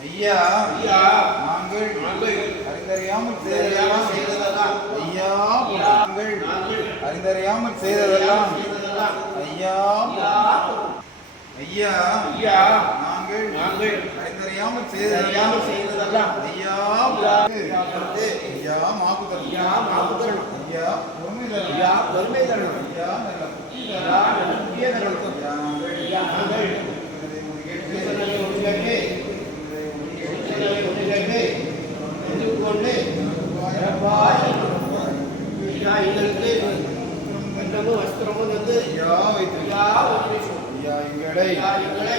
ஐயா ஐயா. நாங்கள் அறிந்தறியாமல் செய்ததெல்லாம். ஐயா நாங்கள் அறிந்தறியாமல் செய்ததெல்லாம். ஐயா. ஐயா. ஐயா நாங்கள் நாங்கள் அறிந்தறியாமல் செய்ததெல்லாம். செய்ததெல்லாம். ஐயா ஐயா மாபுதல் ஐயா. மாபுதல் ஐயா பொறுமை ஐயா பொறுமை ஐயா நல்ல ஐயா நல்ல புத்திய தரணும் ஐயா நாங்கள் ஐயா நாங்கள் இதை முடிக்கட்டு முடிக்கட்டு இதை முடிக்கட்டு கொண்டு எங்களுக்கு வஸ்திரமும் வந்து ஐயா வைத்து ஐயா எங்களை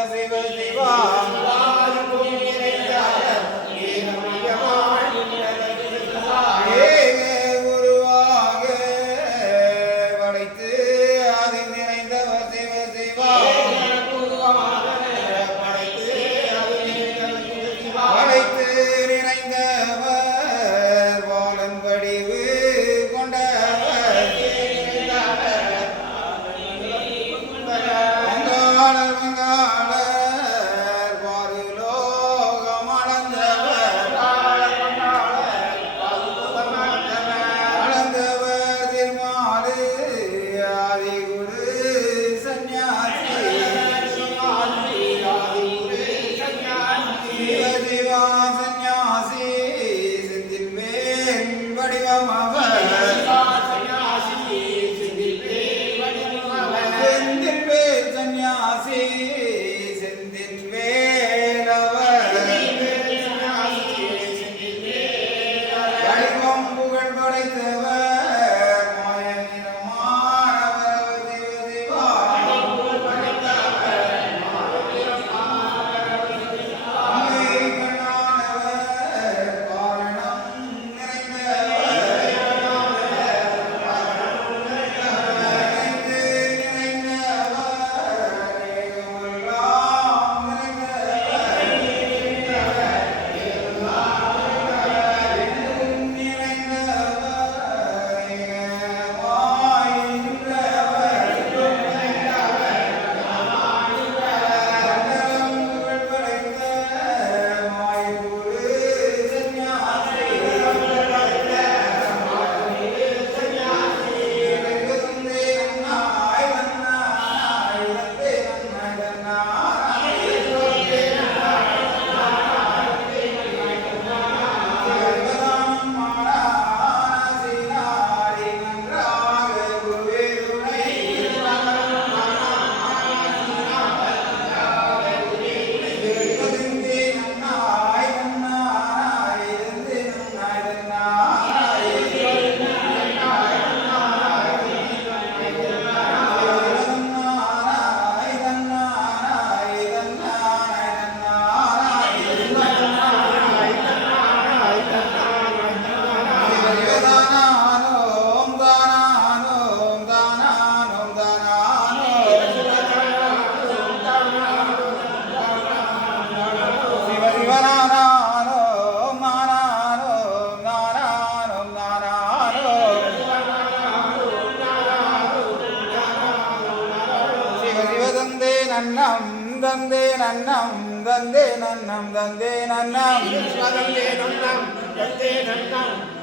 ತಂದೆ ನನ್ನ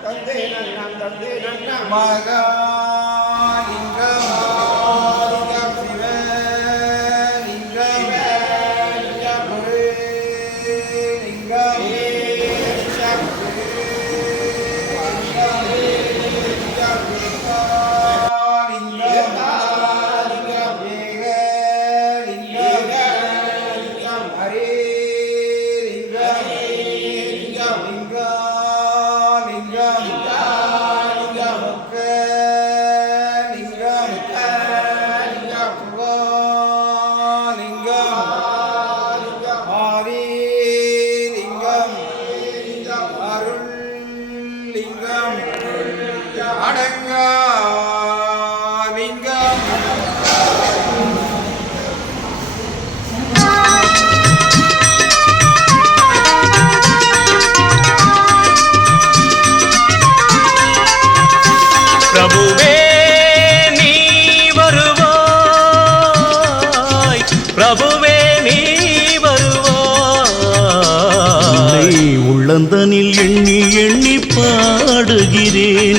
ತಂದೆ ನನ್ನ ತಂದೆ ನನ್ನ ಮಗ லிங்கம் அடங்கா லிங்கம் பிரபுவே நீ வருவாய். பிரபுவே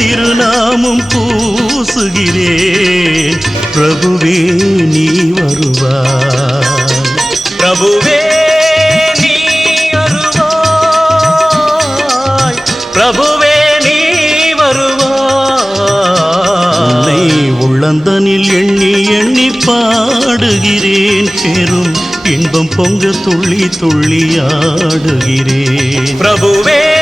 திருநாமம் பூசுகிறேன் பிரபுவே நீ வருவாய். பிரபுவே நீ வருவாய். பிரபுவே நீ வருவாய். உள்ளந்தனில் எண்ணி எண்ணி பாடுகிறேன். பெரும் இன்பம் பொங்க துள்ளி துள்ளி ஆடுகிறேன். பிரபுவே